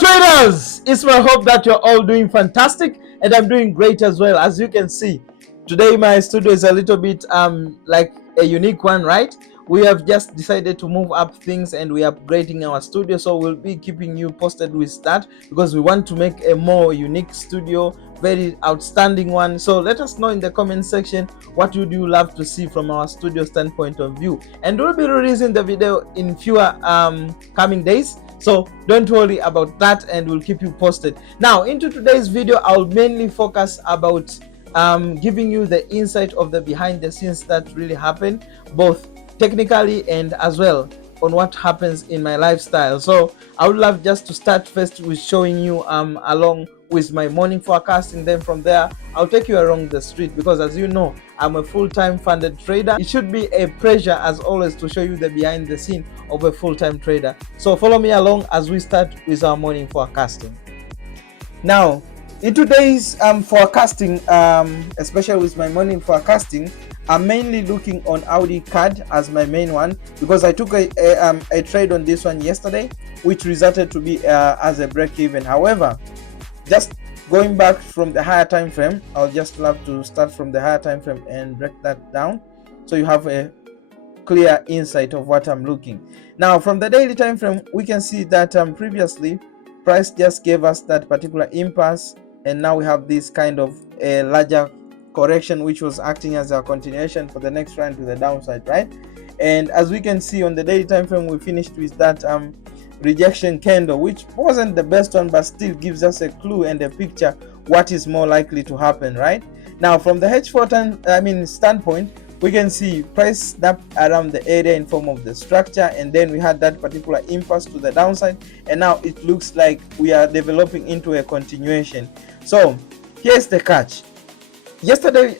Traders, it's my hope that you're all doing fantastic, and I'm doing great as well. As you can see, today my studio is a little bit like a unique one, right? We have just decided to move up things and we are upgrading our studio, so we'll be keeping you posted with that because we want to make a more unique studio, very outstanding one. So let us know in the comment section what would you love to see from our studio standpoint of view, and we'll be releasing the video in fewer coming days. So don't worry about that, and we'll keep you posted. Now into today's video, I'll mainly focus about giving you the insight of the behind the scenes that really happened, both technically and as well on what happens in my lifestyle. So I would love just to start first with showing you along with my morning forecasting. Then from there I'll take you around the street, because as you know, I'm a full-time funded trader. It should be a pleasure as always to show you the behind the scene of a full-time trader. So follow me along as we start with our morning forecasting. Now in today's forecasting, especially with my morning forecasting, I'm mainly looking on Audi CAD as my main one, because I took a trade on this one yesterday, which resulted to be as a break even. However, just going back from the higher time frame, I'll just love to start from the higher time frame and break that down so you have a clear insight of what I'm looking. Now from the daily time frame, we can see that previously price just gave us that particular impasse, and now we have this kind of a larger correction which was acting as a continuation for the next run to the downside, right? And as we can see on the daily time frame, we finished with that rejection candle, which wasn't the best one, but still gives us a clue and a picture what is more likely to happen, right? Now from the H4 standpoint, we can see price snapped around the area in form of the structure, and then we had that particular impasse to the downside, and now it looks like we are developing into a continuation. So here's the catch. Yesterday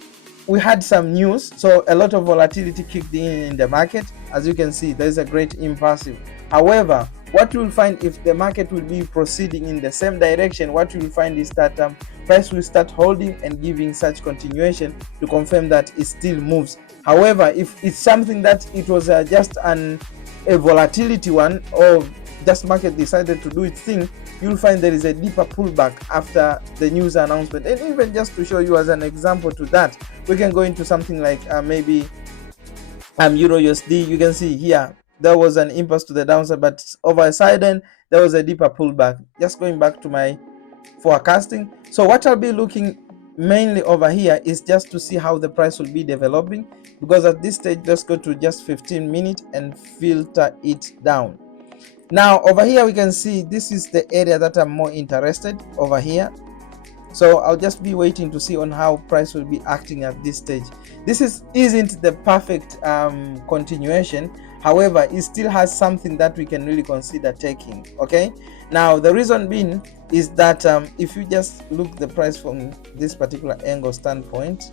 we had some news, so a lot of volatility kicked in the market. As you can see, there is a great impasse. However, what you will find, if the market will be proceeding in the same direction, what you will find is that price will start holding and giving such continuation to confirm that it still moves. However, if it's something that it was just a volatility one, or just market decided to do its thing, you'll find there is a deeper pullback after the news announcement. And even just to show you as an example to that, we can go into something like maybe Euro USD. You can see here there was an impasse to the downside, but over a sudden there was a deeper pullback. Just going back to my forecasting, so what I'll be looking mainly over here is just to see how the price will be developing, because at this stage, let's go to just 15 minutes and filter it down. Now over here we can see this is the area that I'm more interested over here, so I'll just be waiting to see on how price will be acting at this stage. This isn't the perfect continuation. However, it still has something that we can really consider taking. Okay, now the reason being is that if you just look the price from this particular angle standpoint,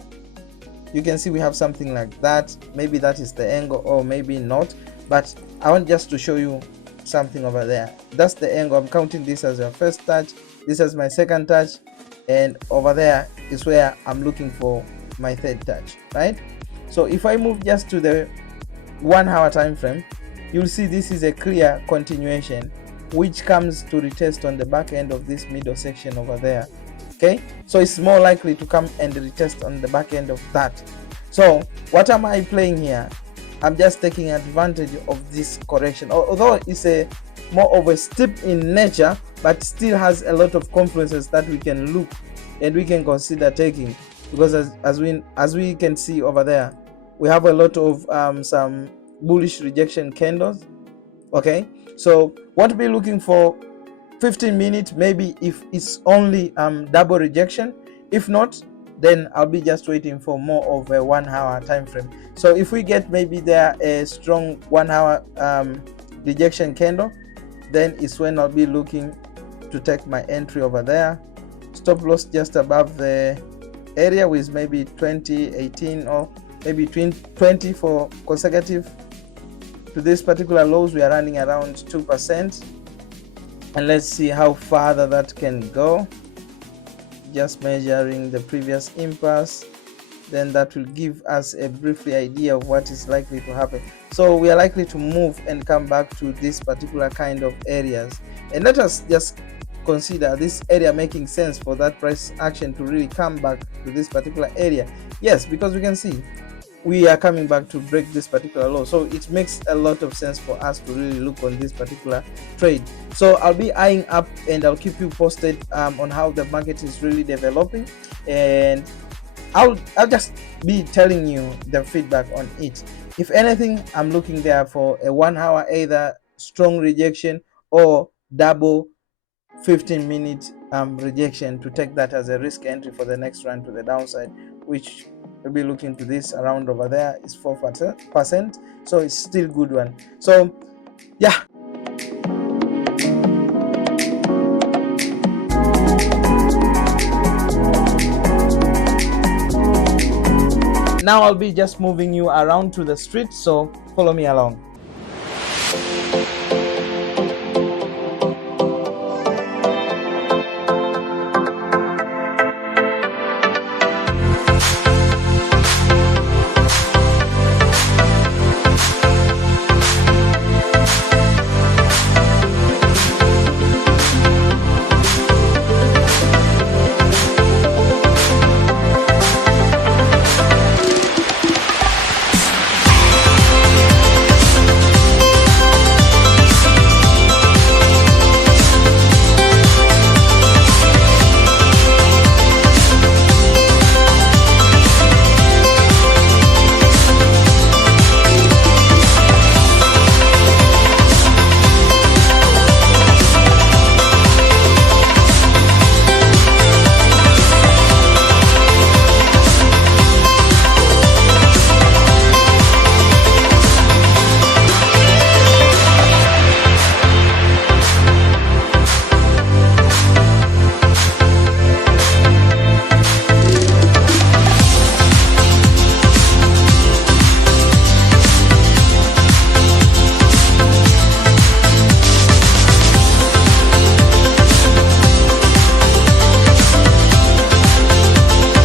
you can see we have something like that. Maybe that is the angle, or maybe not, but I want just to show you something over there. That's the angle. I'm counting this as your first touch, this is my second touch, and over there is where I'm looking for my third touch, right? So if I move just to the 1 hour time frame, you'll see this is a clear continuation which comes to retest on the back end of this middle section over there. Okay, so it's more likely to come and retest on the back end of that. So what am I playing here? I'm just taking advantage of this correction, although it's a more of a steep in nature, but still has a lot of confluences that we can look and we can consider taking, because as we can see over there, we have a lot of some bullish rejection candles. Okay, so what we're looking for 15 minutes, maybe if it's only double rejection, If not, then I'll be just waiting for more of a 1 hour time frame. So if we get maybe there a strong 1 hour rejection candle, then it's when I'll be looking to take my entry over there. Stop loss just above the area with maybe 20, 18, or maybe 20 for consecutive to this particular lows. We are running around 2%, and let's see how farther that can go. Just measuring the previous impasse, then that will give us a briefly idea of what is likely to happen. So we are likely to move and come back to this particular kind of areas, and let us just consider this area making sense for that price action to really come back to this particular area. Yes, because we can see we are coming back to break this particular low, so it makes a lot of sense for us to really look on this particular trade. So I'll be eyeing up, and I'll keep you posted on how the market is really developing, and I'll just be telling you the feedback on it. If anything, I'm looking there for a 1 hour either strong rejection or double 15-minute rejection to take that as a risk entry for the next run to the downside, which we'll be looking to this around over there is 4%, so it's still good one. So yeah, now I'll be just moving you around to the street, so follow me along.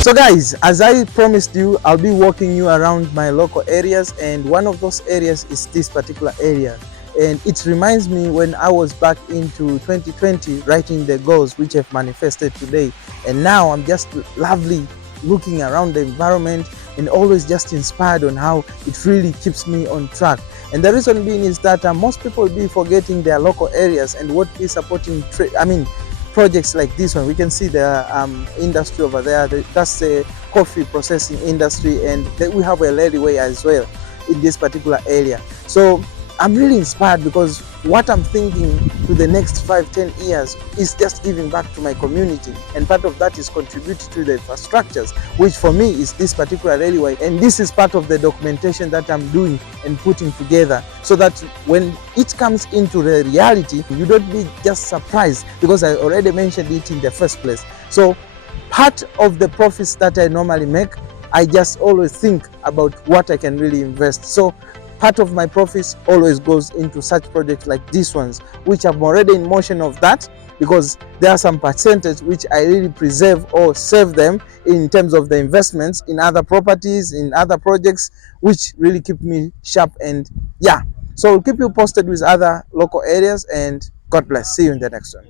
So guys, as I promised you, I'll be walking you around my local areas, and one of those areas is this particular area. And it reminds me when I was back into 2020 writing the goals which have manifested today. And now I'm just lovely looking around the environment and always just inspired on how it really keeps me on track. And the reason being is that most people be forgetting their local areas and what is supporting projects like this one. We can see the industry over there. That's the coffee processing industry, and we have a leadway as well in this particular area. So I'm really inspired because what I'm thinking to the next 5-10 years is just giving back to my community, and part of that is contributing to the infrastructures, which for me is this particular railway. And this is part of the documentation that I'm doing and putting together, so that when it comes into the reality, you don't be just surprised, because I already mentioned it in the first place. So part of the profits that I normally make, I just always think about what I can really invest. So part of my profits always goes into such projects like these ones, which I'm already in motion of that, because there are some percentage which I really preserve or save them in terms of the investments in other properties, in other projects, which really keep me sharp. And yeah, so I'll keep you posted with other local areas, and God bless. See you in the next one.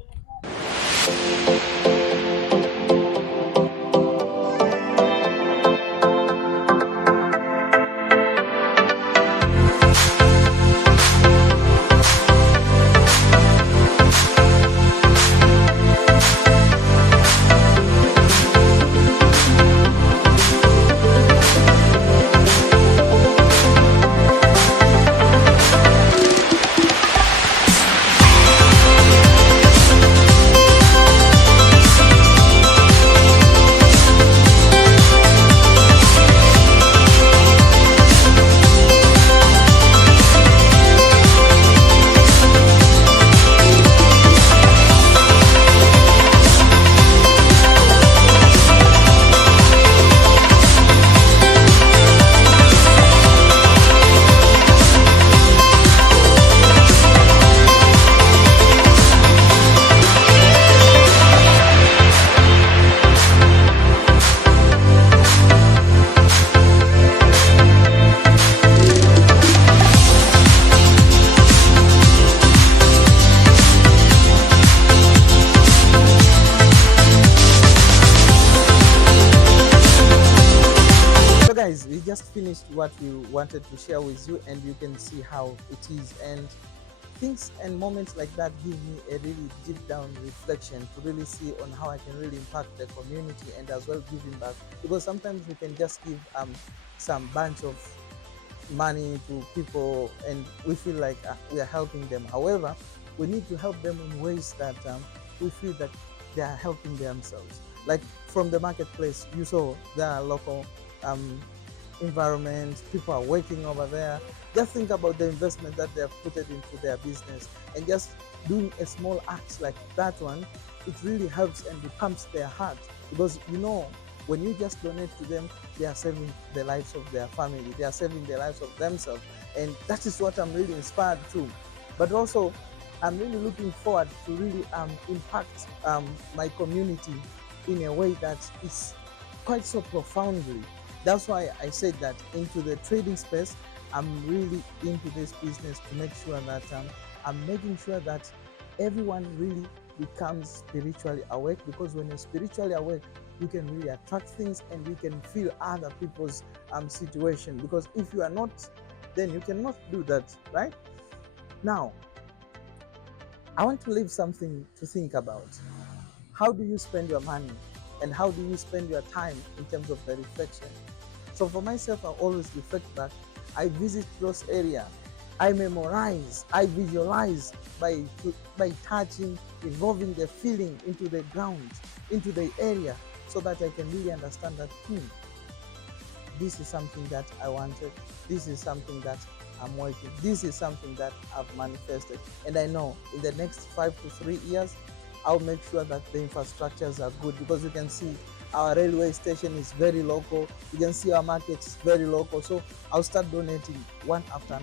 just finished what we wanted to share with you, and you can see how it is. And things and moments like that give me a really deep down reflection to really see on how I can really impact the community and as well giving back, because sometimes we can just give some bunch of money to people and we feel like we are helping them. However, we need to help them in ways that we feel that they are helping themselves. Like from the marketplace, you saw there are local environment, people are working over there. Just think about the investment that they have put it into their business, and just doing a small act like that one, it really helps and it pumps their heart, because when you just donate to them, they are saving the lives of their family, they are saving the lives of themselves. And that is what I'm really inspired to. But also, I'm really looking forward to really impact my community in a way that is quite so profoundly. That's why I said that into the trading space, I'm really into this business to make sure that I'm making sure that everyone really becomes spiritually awake, because when you're spiritually awake, you can really attract things and you can feel other people's situation, because if you are not, then you cannot do that, right? Now, I want to leave something to think about. How do you spend your money, and how do you spend your time in terms of the reflection? So for myself, I always reflect that I visit those areas, I memorize, I visualize by touching, involving the feeling into the ground, into the area, so that I can really understand that this is something that I wanted, this is something that I'm working, this is something that I've manifested. And I know in the next 5 to 3 years, I'll make sure that the infrastructures are good, because you can see our railway station is very local. You can see our markets very local. So I'll start donating one after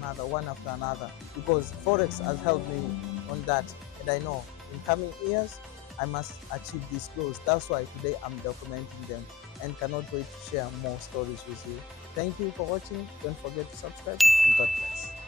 another, because Forex has helped me on that. And I know in coming years, I must achieve these goals. That's why today I'm documenting them and cannot wait to share more stories with you. Thank you for watching. Don't forget to subscribe, and God bless.